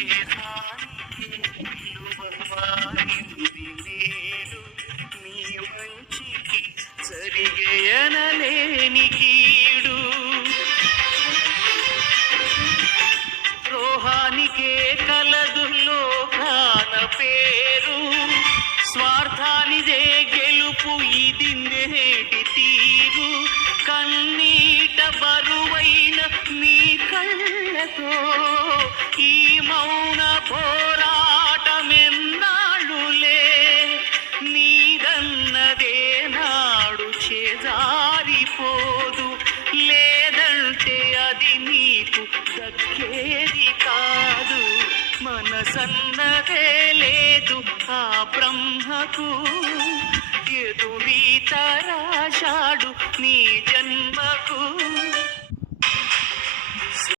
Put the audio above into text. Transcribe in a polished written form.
దేహానికి విలువమాయింది నేడు నీ మంచికి సరిగయనలేని కీడు ద్రోహానికే కలదు లోకాన పేరు స్వార్థానిదే గెలుపు ఇది నేటి తీరు కన్నీట బరువైన నీ కళ్ళతో ఈ మౌన పోరాటమెన్నాళ్ళులే నీదన్నదే నాడు చేజారిపోదు లేదంటే అది నీకు దక్కేది కాదు మనసన్నదే లేదు ఆ బ్రహ్మకు